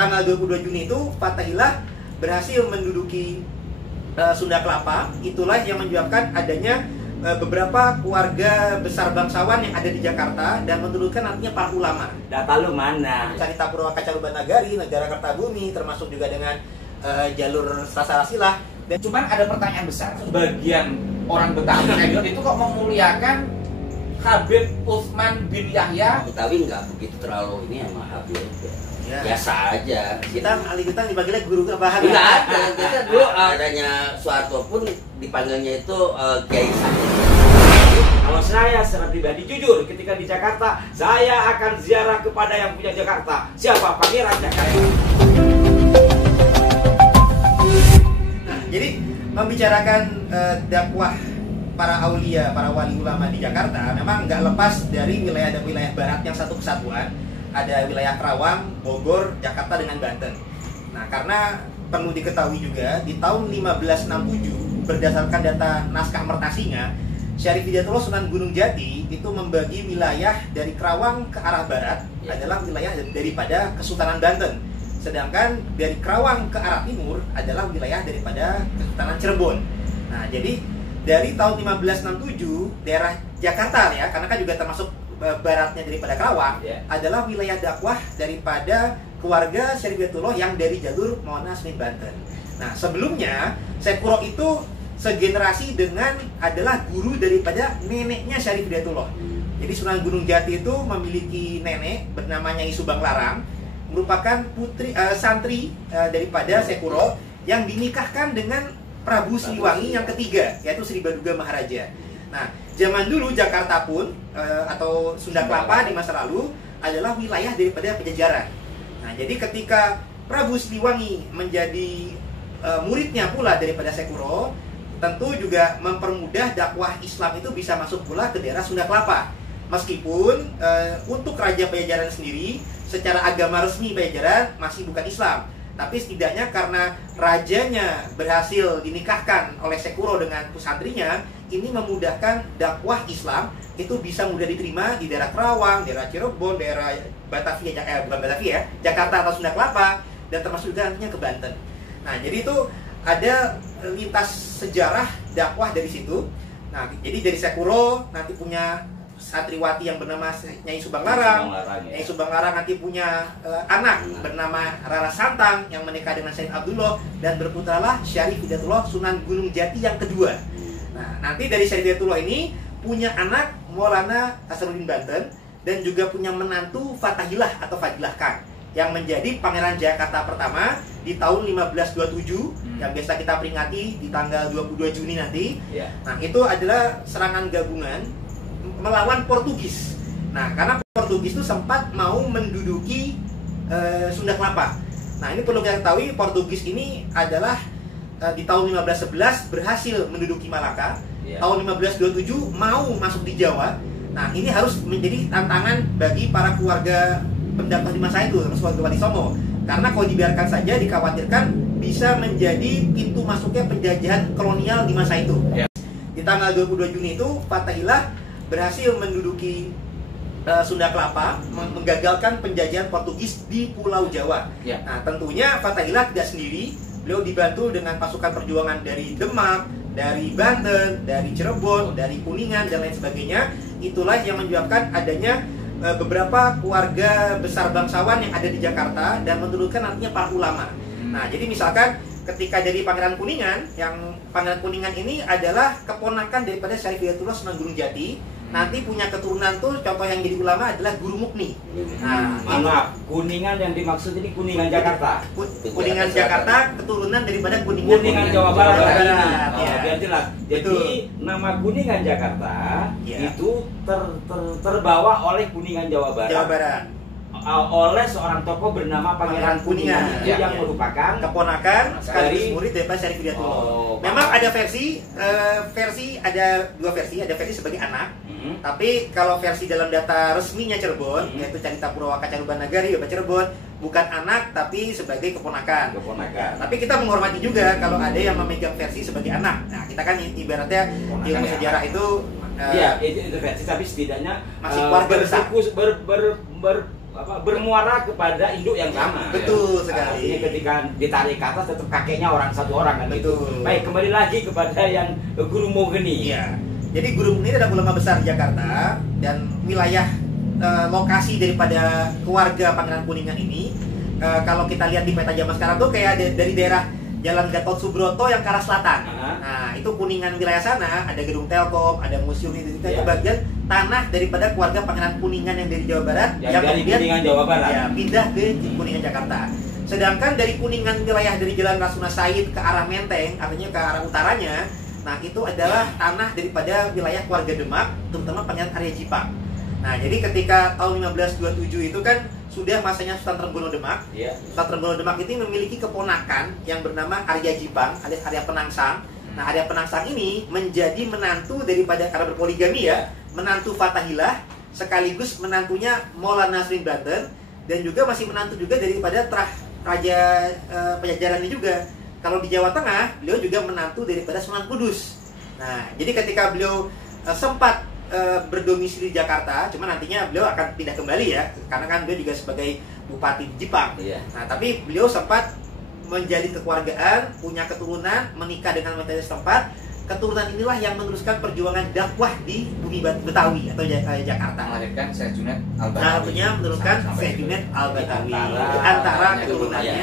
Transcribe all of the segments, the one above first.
tanggal 22 Juni itu Fathahillah berhasil menduduki Sunda Kelapa. Itulah yang menyebabkan adanya beberapa keluarga besar bangsawan yang ada di Jakarta dan menurunkan nantinya para ulama. Data lu mana? Carita Purwaka Carubanagari, Negara Kertabumi, termasuk juga dengan jalur Sasarasilah. Dan cuman ada pertanyaan besar, sebagian orang Betawi senior itu kok memuliakan Habib Utsman bin Yahya. Betawi nggak begitu terlalu ini sama Habib. Ya. Biasa aja. Kita kita dipanggilnya guru apa Habib? Nggak ada. Kita dulu adanya Soeharto pun dipanggilnya itu Kiai Said. Kalau saya secara pribadi jujur, ketika di Jakarta, saya akan ziarah kepada yang punya Jakarta. Siapa? Pangeran Jakarta. Nah, jadi membicarakan dakwah para aulia, para wali ulama di Jakarta, memang nggak lepas dari wilayah barat yang satu kesatuan. Ada wilayah Karawang, Bogor, Jakarta dengan Banten. Nah, karena perlu diketahui juga di tahun 1567 berdasarkan data naskah Mertasinga, Syarif Hidayatullah Sunan Gunung Jati itu membagi wilayah dari Karawang ke arah barat adalah wilayah daripada Kesultanan Banten. Sedangkan dari Karawang ke arah timur adalah wilayah daripada Kesultanan Cirebon. Nah, jadi dari tahun 1567 daerah Jakarta ya, karena kan juga termasuk baratnya daripada Karawang, adalah wilayah dakwah daripada keluarga Syarif Hidayatullah yang dari jalur Monas dan Banten. Nah, sebelumnya Syekh Kuro itu segenerasi dengan adalah guru daripada neneknya Syarif Hidayatullah. Jadi Sunan Gunung Jati itu memiliki nenek bernama Nyai Subang Larang, merupakan putri santri daripada Syekh Kuro yang dinikahkan dengan Prabu Siliwangi yang ketiga, yaitu Sri Baduga Maharaja. Nah, zaman dulu Jakarta pun atau Sunda Kelapa di masa lalu adalah wilayah daripada Pajajaran. Nah, jadi ketika Prabu Siliwangi menjadi muridnya pula daripada Syekh Kuro, tentu juga mempermudah dakwah Islam itu bisa masuk pula ke daerah Sunda Kelapa. Meskipun untuk Raja Pajajaran sendiri secara agama resmi Pajajaran masih bukan Islam, tapi setidaknya karena rajanya berhasil dinikahkan oleh Syekh Kuro dengan pusantrinya, ini memudahkan dakwah Islam itu bisa mudah diterima di daerah Karawang, daerah Cirebon, daerah Batavia, bukan Batavia, Jakarta atau Sunda Kelapa, dan termasuk juga nantinya ke Banten. Nah, jadi itu ada lintas sejarah dakwah dari situ. Nah, jadi dari Syekh Kuro nanti punya santriwati yang bernama Nyai Subang Larang. Nyai Subang Larang nanti punya anak bernama Rara Santang yang menikah dengan Syed Abdullah, dan berputralah Syarif Hidayatullah Sunan Gunung Jati yang kedua. Nah, nanti dari Syarif Hidayatullah ini punya anak Maulana Hasanuddin Banten dan juga punya menantu Fathahillah atau Fadilah Khan yang menjadi Pangeran Jakarta pertama di tahun 1527 yang biasa kita peringati di tanggal 22 Juni nanti. Nah, itu adalah serangan gabungan melawan Portugis. Nah, karena Portugis itu sempat mau menduduki Sunda Kelapa. Nah, ini perlu kita ketahui, Portugis ini adalah di tahun 1511 berhasil menduduki Malaka. Tahun 1527 mau masuk di Jawa. Nah, ini harus menjadi tantangan bagi para keluarga pendapat di masa itu, termasuk keluarga Wali Songo. Karena kalau dibiarkan saja dikhawatirkan bisa menjadi pintu masuknya penjajahan kolonial di masa itu. Di tanggal 22 Juni itu Fathahillah berhasil menduduki Sunda Kelapa, menggagalkan penjajahan Portugis di Pulau Jawa. Nah, tentunya Fathahillah tidak sendiri. Beliau dibantu dengan pasukan perjuangan dari Demak, dari Banten, dari Cirebon, dari Kuningan, dan lain sebagainya. Itulah yang menyebabkan adanya beberapa keluarga besar bangsawan yang ada di Jakarta dan menurunkan nantinya para ulama. Nah, jadi misalkan ketika dari Pangeran Kuningan, yang Pangeran Kuningan ini adalah keponakan daripada Syarif Hidayatullah Sunan Gunung Jati. Nanti punya keturunan tuh, contoh yang jadi ulama adalah Guru Mukni. Nah, maaf, Kuningan yang dimaksud ini Kuningan Jakarta. Kuningan Jakarta keturunan daripada Kuningan Jawa Barat. Ya. Biar jelas. Jadi nama Kuningan Jakarta itu terbawa oleh Kuningan Jawa Barat. Oleh seorang tokoh bernama Pangeran Kuningan yang merupakan keponakan sekaligus murid daripada Syarif Hidayatullah. Memang ada ada dua versi, ada versi sebagai anak. Tapi kalau versi dalam data resminya Cirebon, yaitu Carita Purwaka Carubanagari Bapak Cirebon, bukan anak tapi sebagai keponakan. Tapi kita menghormati juga kalau ada yang memegang versi sebagai anak. Nah, kita kan ibaratnya ilmu sejarah itu itu versi, tapi setidaknya masih keluarga besar. bermuara kepada induk yang sama. Betul sekali. Artinya ketika ditarik ke atas tetap kakeknya satu orang kan. Betul. Gitu. Baik, kembali lagi kepada yang Guru Mogeni. Iya. Jadi Guru Mogeni adalah ulama besar di Jakarta dan wilayah lokasi daripada keluarga Pangeran Kuningan ini kalau kita lihat di peta zaman sekarang tuh kayak dari daerah Jalan Gatot Subroto yang ke arah selatan. Nah, itu Kuningan wilayah sana, ada gedung Telkom, ada museum itu bagian tanah daripada keluarga Pangeran Kuningan yang dari Jawa Barat yang dari Kuningan Jawa Barat. Ya, pindah ke Kuningan Jakarta. Sedangkan dari Kuningan wilayah dari Jalan Rasuna Said ke arah Menteng, artinya ke arah utaranya, nah itu adalah tanah daripada wilayah keluarga Demak, terutama Pangeran Arya Jipang. Nah, jadi ketika tahun 1527 itu kan sudah masanya Sultan Trenggono Demak. Sultan Trenggono Demak itu memiliki keponakan yang bernama Arya Jipang alias Arya Penangsang. Nah, Arya Penangsang ini menjadi menantu daripada, karena berpoligami ya, menantu Fathahilah sekaligus menantunya Maulana Nasruddin Banten, dan juga masih menantu juga daripada Raja Pajajaran juga. Kalau di Jawa Tengah, beliau juga menantu daripada Sunan Kudus. Nah, jadi ketika beliau sempat berdomisili di Jakarta, cuma nantinya beliau akan pindah kembali ya, karena kan beliau juga sebagai Bupati Jipang. Nah, tapi beliau sempat menjadi kekeluargaan, punya keturunan, menikah dengan wanita setempat. Keturunan inilah yang meneruskan perjuangan dakwah di bumi Betawi atau Jakarta. Melahirkan Syekh Junaid Al-Batawi. Nah, tentunya menurunkan Syekh Junaid Al-Batawi di antara keturunannya.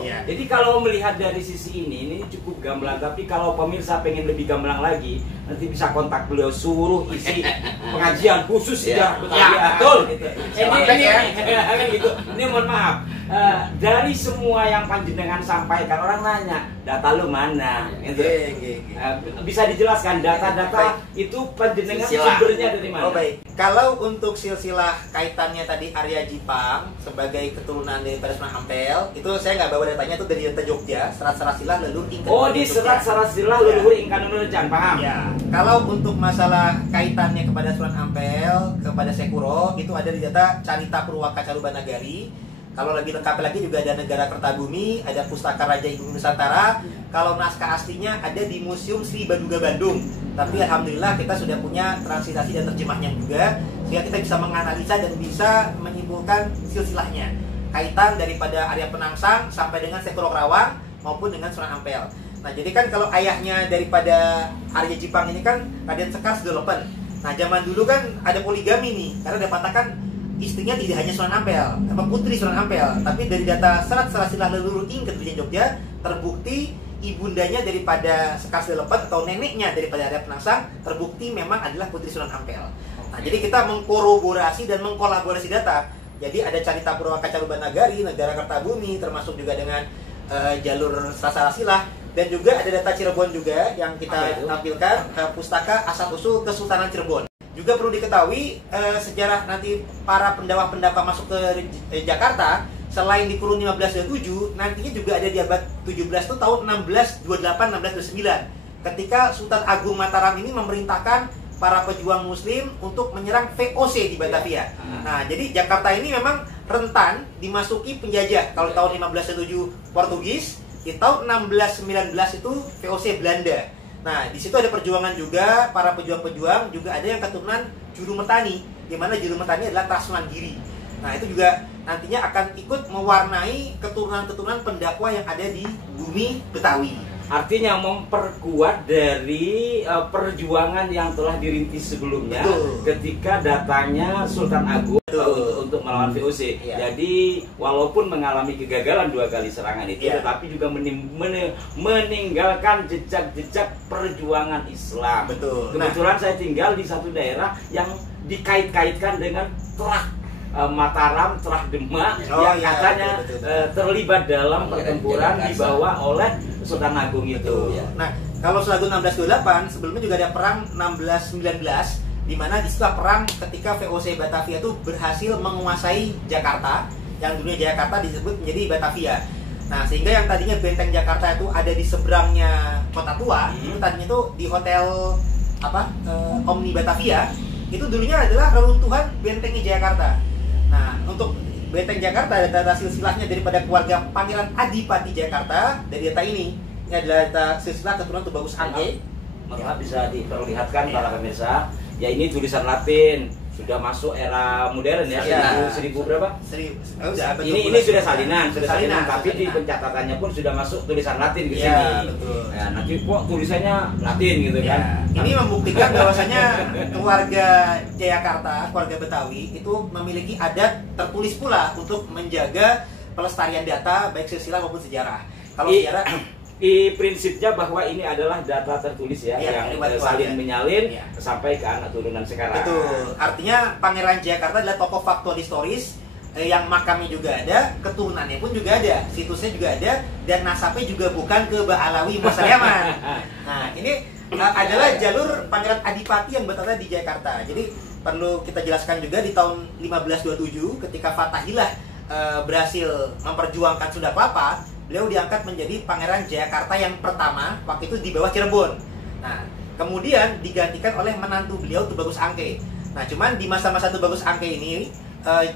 Ya. Jadi kalau melihat dari sisi ini cukup gamblang. Tapi kalau pemirsa pengen lebih gamblang lagi, nanti bisa kontak beliau, suruh isi pengajian khusus sejarah Betawi. Betul. Ini mohon maaf. Dari semua yang panjenengan sampaikan, orang nanya data lu mana? Gitu. Bisa dijelaskan data-data itu panjenengan sumbernya dari mana? Oh baik. Kalau untuk silsilah kaitannya tadi Arya Jipang sebagai keturunan dari Sunan Ampel, itu saya nggak bawa datanya, itu dari data Jogja, serat Sarasilah leluhur Ingkang. Oh, di serat Sarasilah leluhur Ingkang Nurjan, paham? Ya. Kalau untuk masalah kaitannya kepada Sunan Ampel, kepada Sekuro, itu ada di data Carita Purwaka Carubanagari. Kalau lebih lengkap lagi juga ada Negara Kertabumi, ada Pustaka Raja Ibu Nusantara. Kalau naskah aslinya ada di Museum Sri Baduga Bandung. Tapi alhamdulillah kita sudah punya transliterasi dan terjemahnya juga, sehingga kita bisa menganalisa dan bisa menyimpulkan silsilahnya. Kaitan daripada Arya Penangsang sampai dengan Sekuro Kerawang maupun dengan Sunan Ampel. Nah, jadi kan kalau ayahnya daripada Arya Jipang ini kan Raden Sekar Sedolopen. Nah, zaman dulu kan ada poligami nih, karena dapatakan istrinya tidak hanya Sunan Ampel, putri Sunan Ampel, tapi dari data serat Sarasilah leluhur Ingkang Nurjan Jogja terbukti ibundanya daripada Sekar Sedolopen atau neneknya daripada Arya Penangsang terbukti memang adalah putri Sunan Ampel. Nah, jadi kita mengkorroborasi dan mengkolaborasi data. Jadi ada Carita Purwaka Carubanagari, Negara Kertabumi, termasuk juga dengan jalur Sarasilah, dan juga ada data Cirebon juga yang kita tampilkan, Pustaka Asal-Usul Kesultanan Cirebon. Juga perlu diketahui sejarah nanti para pendakwah-pendakwah masuk ke Jakarta, selain di kurun 1527, nantinya juga ada di abad 17 itu tahun 1628-1629, ketika Sultan Agung Mataram ini memerintahkan para pejuang muslim untuk menyerang VOC di Batavia. Nah, jadi Jakarta ini memang rentan dimasuki penjajah. Kalau tahun 1507 Portugis, di tahun 1619 itu VOC Belanda. Nah, di situ ada perjuangan juga, para pejuang-pejuang juga ada yang keturunan Juru Metani, di mana Juru Metani adalah Trasunan Giri. Nah, itu juga nantinya akan ikut mewarnai keturunan-keturunan pendakwah yang ada di bumi Betawi. Artinya memperkuat dari perjuangan yang telah dirintis sebelumnya. Betul. Ketika datangnya Sultan Agung untuk melawan VOC. Jadi walaupun mengalami kegagalan 2 kali serangan itu, tetapi juga meninggalkan jejak-jejak perjuangan Islam. Betul. Kebetulan saya tinggal di satu daerah yang dikait-kaitkan dengan Terak Mataram, Terak Demak, yang katanya terlibat dalam pertempuran dibawa oleh Sultan Agung itu. Nah, kalau Sultan Agung 1628, sebelumnya juga ada perang 1619, di mana disitulah perang ketika VOC Batavia itu berhasil menguasai Jakarta, yang dulunya Jakarta disebut menjadi Batavia. Nah, sehingga yang tadinya benteng Jakarta itu ada di seberangnya Kota Tua, itu tadinya itu di hotel Omni Batavia, itu dulunya adalah reruntuhan bentengnya Jakarta. Nah, untuk benteng Jakarta ada data silsilahnya daripada keluarga Pangeran Adipati Jakarta. Dari data ini adalah data silsilah keturunan Tubagus Angke. Maka bisa diperlihatkan para pemirsa. Ya, ini tulisan Latin. sudah masuk era modern ya, seribu berapa? Ini sudah salinan, tapi di pencatatannya pun sudah masuk tulisan Latin ke sini. Betul. Ya, nanti kok tulisannya Latin gitu kan. Ini membuktikan bahwasanya keluarga Jayakarta, keluarga Betawi itu memiliki adat tertulis pula untuk menjaga pelestarian data baik silsilah maupun sejarah. Kalau sejarah prinsipnya bahwa ini adalah data tertulis yang salin menyalin sampai ke anak turunan sekarang. Betul. Artinya Pangeran Jayakarta adalah tokoh faktual historis yang makamnya juga ada, keturunannya pun juga ada, situsnya juga ada, dan nasabnya juga bukan ke Ba'alawi Musaliman. Nah, ini adalah jalur Pangeran Adipati yang berada di Jayakarta. Jadi perlu kita jelaskan juga di tahun 1527 ketika Fatahillah berhasil memperjuangkan Sunda Kelapa, beliau diangkat menjadi Pangeran Jayakarta yang pertama waktu itu di bawah Cirebon. Nah, kemudian digantikan oleh menantu beliau Tubagus Angke. Nah, cuman di masa-masa Tubagus Angke ini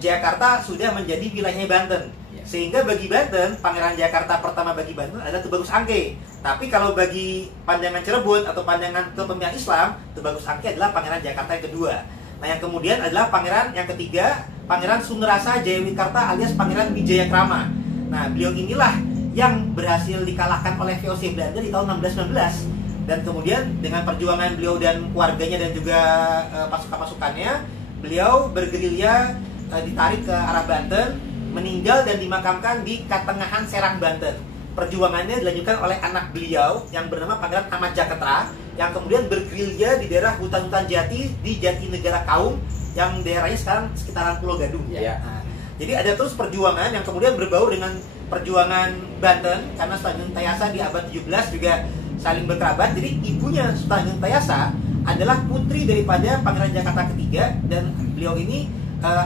Jayakarta sudah menjadi wilayahnya Banten. Sehingga bagi Banten, Pangeran Jayakarta pertama bagi Banten adalah Tubagus Angke. Tapi kalau bagi pandangan Cirebon atau pandangan kepemimpinan Islam, Tubagus Angke adalah Pangeran Jayakarta yang kedua. Nah, yang kemudian adalah pangeran yang ketiga, Pangeran Sungerasa Jayawikarta alias Pangeran Wijayakrama. Nah, beliau inilah yang berhasil dikalahkan oleh VOC Belanda di tahun 1619, dan kemudian dengan perjuangan beliau dan keluarganya dan juga pasukan-pasukannya, beliau bergerilya ditarik ke arah Banten, meninggal dan dimakamkan di Katengahan Serang, Banten. Perjuangannya dilanjutkan oleh anak beliau yang bernama Pangeran Ahmad Jaketra, yang kemudian bergerilya di daerah hutan-hutan jati di Jatinegara Kaum, yang daerahnya sekarang sekitaran Pulau Gadung. Nah, jadi ada terus perjuangan yang kemudian berbaur dengan perjuangan Banten, karena Sultan Tayasa di abad 17 juga saling berkerabat. Jadi ibunya Sultan Tayasa adalah putri daripada Pangeran Jakarta ketiga, dan beliau ini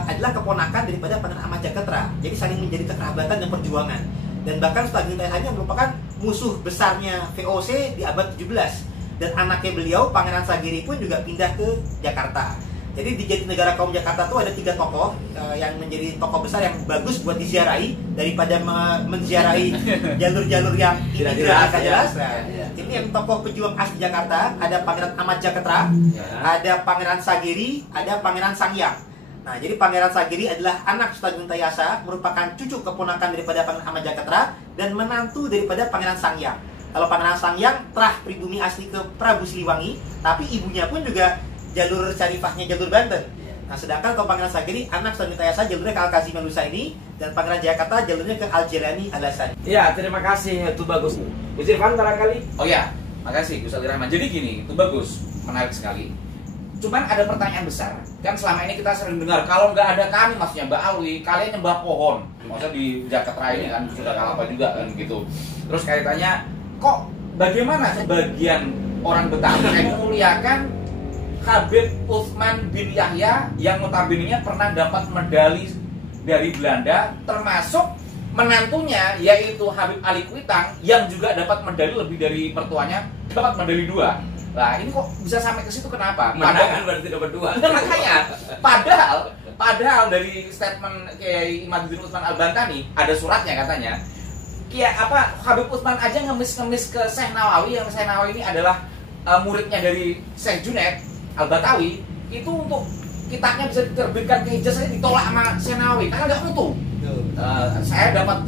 adalah keponakan daripada Pangeran Ahmad Jaketra. Jadi saling menjadi kekerabatan dan perjuangan. Dan bahkan Sultan Tayasa merupakan musuh besarnya VOC di abad 17. Dan anaknya beliau, Pangeran Sagiri pun juga pindah ke Jakarta. Jadi di Jatinegara Kaum Jakarta itu ada 3 tokoh yang menjadi tokoh besar yang bagus buat diziarahi daripada menziarahi jalur-jalur yang tidak jelas. Ini yang tokoh pejuang asli Jakarta, ada Pangeran Ahmad Jaketra, ada Pangeran Sagiri, ada Pangeran Sangyang. Nah, jadi Pangeran Sagiri adalah anak Sultan Tayasa, merupakan cucu keponakan daripada Pangeran Ahmad Jaketra dan menantu daripada Pangeran Sangyang. Kalau Pangeran Sangyang telah pribumi asli ke Prabu Siliwangi, tapi ibunya pun juga jalur syarifahnya jalur Banten. Nah, sedangkan kalau Pangeran Sagiri anak Sultan Tayasa jalurnya ke Al-Kazim Al-Husaini, dan Pangeran Jayakarta jalurnya ke Al-Jirani Al-Hasani. Ya, terima kasih itu bagus. Gus Irfan barangkali. Oh ya, makasih Gus Rahman. Jadi gini, itu bagus, menarik sekali. Cuman ada pertanyaan besar. Kan selama ini kita sering dengar kalau nggak ada kami, maksudnya Mbak Alwi, kalian nyembah pohon. Maksudnya di Jakarta ini kan sudah kalapa juga kan gitu. Terus kaitannya, kok bagaimana sebagian orang Betawi yang memuliakan Habib Utsman bin Yahya yang notabene pernah dapat medali dari Belanda, termasuk menantunya yaitu Habib Ali Kuitang yang juga dapat medali lebih dari mertuanya, dapat medali 2. Nah, ini kok bisa sampai ke situ kenapa? Padahal berarti dapat 2. Makanya, padahal dari statement Kiai Imaduddin Utsman Al-Bantani ada suratnya katanya. Habib Utsman aja ngemis-ngemis ke Syekh Nawawi, yang Syekh Nawawi ini adalah muridnya dari Syekh Junaid Al-Batawi, itu untuk kitabnya bisa diterbitkan ke Hijaz saja ditolak sama Syekh Nawawi karena nggak mutu. Saya dapat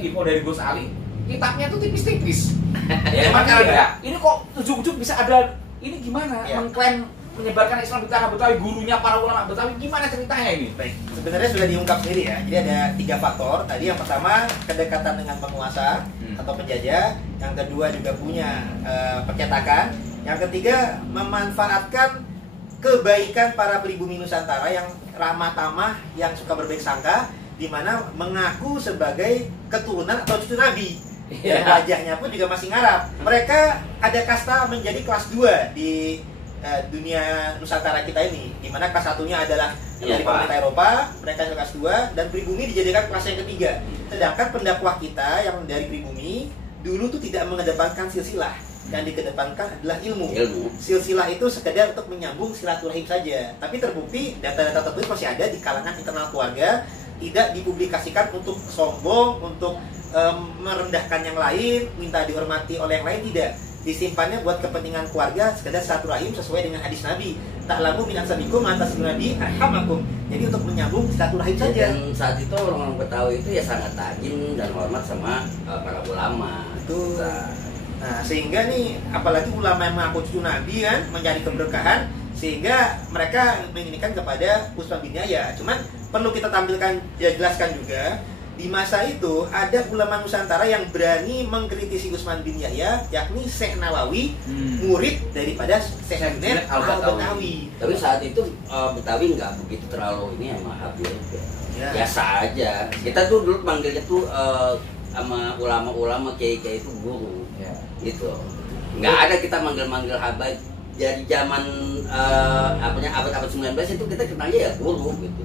info dari Gus Ali, kitabnya itu tipis-tipis. Cuman karena ini kok ujuk-ujuk bisa ada, ini gimana mengklaim menyebarkan Islam di tanah Betawi, gurunya para ulama Betawi, gimana ceritanya ini? Baik, sebenarnya sudah diungkap sendiri ya. Jadi ada 3 faktor. Tadi yang pertama kedekatan dengan penguasa atau penjajah, yang kedua juga punya percetakan, yang ketiga memanfaatkan kebaikan para pribumi Nusantara yang ramah tamah, yang suka berbaik sangka, di mana mengaku sebagai keturunan atau cucu Nabi. Dan wajahnya pun juga masih ngarap. Mereka ada kasta menjadi kelas 2 di dunia Nusantara kita ini, di mana kelas 1-nya adalah dari pemerintah Eropa, mereka kelas 2, dan pribumi dijadikan kelas yang ketiga. Sedangkan pendakwah kita yang dari pribumi dulu tuh tidak mengedepankan silsilah, yang dikedepankan adalah ilmu. Silsilah itu sekedar untuk menyambung silaturahim saja, tapi terbukti data-data tertulis masih ada di kalangan internal keluarga, tidak dipublikasikan untuk sombong, untuk merendahkan yang lain, minta dihormati oleh yang lain, tidak. Disimpannya buat kepentingan keluarga, sekedar silaturahim sesuai dengan hadis Nabi. ta'lamu min ansabikum atas nabi arhamakum. Jadi untuk menyambung silaturahim saja. Dan saat itu orang Betawi itu ya sangat tajam dan hormat sama para ulama. Betul. Nah, sehingga nih apalagi ulama yang mengaku cucu Nabi kan mencari keberkahan, sehingga mereka menginginkan kepada Utsman bin Yahya. Cuman perlu kita tampilkan, ya jelaskan juga, di masa itu ada ulama Nusantara yang berani mengkritisi Utsman bin Yahya, yakni Syekh Nawawi, murid daripada Syekh Junaid al-Batawi. Tapi saat itu Betawi nggak begitu terlalu ini sama Habib, biasa aja. Kita tuh dulu panggilnya tuh sama ulama-ulama kiai-kiai itu guru, gitu. Nggak ada kita manggil-manggil habaib. Dari zaman abad-abad 19 itu kita kenalnya ya guru gitu,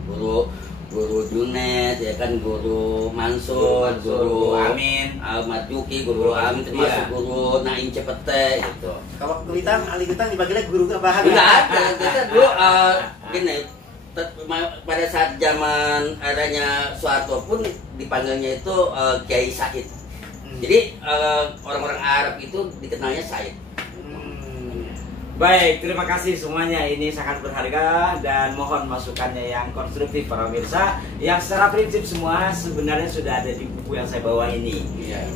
guru Junaid ya kan, guru Mansur, guru Amin, Ahmad Yuki, guru Amin, termasuk guru Naim Cepete gitu. Kalau Kuitang, Ali Kuitang dipanggilnya guru kebahan. Enggak ada, kita dulu gini, pada saat zaman adanya Soeharto pun dipanggilnya itu Kiai Said. Jadi orang-orang Arab itu dikenalnya Said. Baik, terima kasih semuanya. Ini sangat berharga dan mohon masukannya yang konstruktif para pemirsa. Yang secara prinsip semua sebenarnya sudah ada di buku yang saya bawa ini.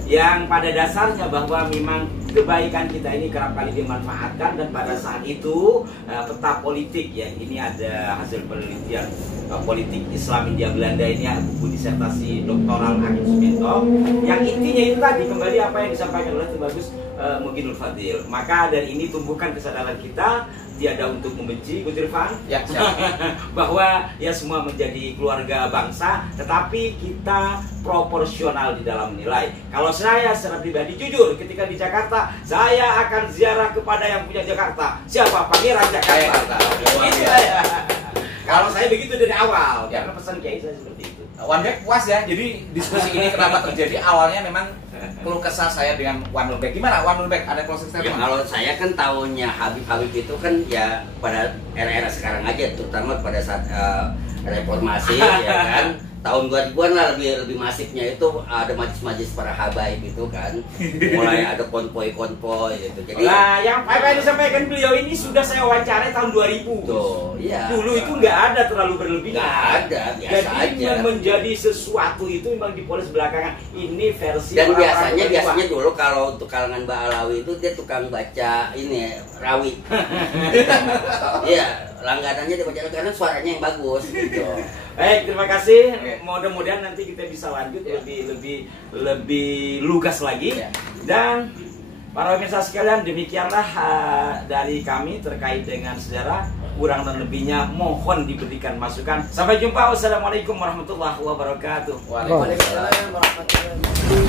Yang pada dasarnya bahwa memang kebaikan kita ini kerap kali dimanfaatkan, dan pada saat itu peta politik ya, ini ada hasil penelitian politik Islam India Belanda, ini buku disertasi doktoral Hakim Suminto. Yang intinya itu tadi kembali apa yang disampaikan oleh Tubagus Muginul Fadil. Maka dari ini tumbuhkan kesadaran kita tiada untuk membenci, Gutirvan, ya, bahwa ya semua menjadi keluarga bangsa, tetapi kita proporsional di dalam nilai. Kalau saya secara pribadi jujur, ketika di Jakarta, saya akan ziarah kepada yang punya Jakarta. Siapa? Pangeran Jakarta. Kalau saya begitu dari awal, karena pesan kiai saya seperti itu. One Back puas ya. Jadi diskusi ini kenapa terjadi? Awalnya memang keluh kesah saya dengan One Back. Gimana One Back? Ada closing statement? Kalau saya kan tahunnya Habib itu kan ya pada era-era sekarang aja, terutama pada saat reformasi ya kan. Tahun 2000-an lah lebih masifnya itu ada majlis-majlis para habaib itu kan. Mulai ada konvoy-konvoy gitu. Jadi yang apa yang disampaikan beliau ini sudah saya wawancarai tahun 2000. Tuh, ya. Dulu itu nggak ada terlalu berlebihan. Nggak ada, biasa jadi aja. Menjadi sesuatu itu memang dipoles belakangan. Ini versi dan biasanya dulu kalau untuk kalangan Ba'alawi itu dia tukang baca ini rawi. Iya, langganannya dia baca karena suaranya yang bagus gitu. Baik, terima kasih. Mudah-mudahan nanti kita bisa lanjut lebih lugas lagi. Dan para pemirsa sekalian, demikianlah dari kami terkait dengan sejarah. Kurang dan lebihnya mohon diberikan masukan. Sampai jumpa. Wassalamualaikum warahmatullahi wabarakatuh. Waalaikumsalam warahmatullahi wabarakatuh.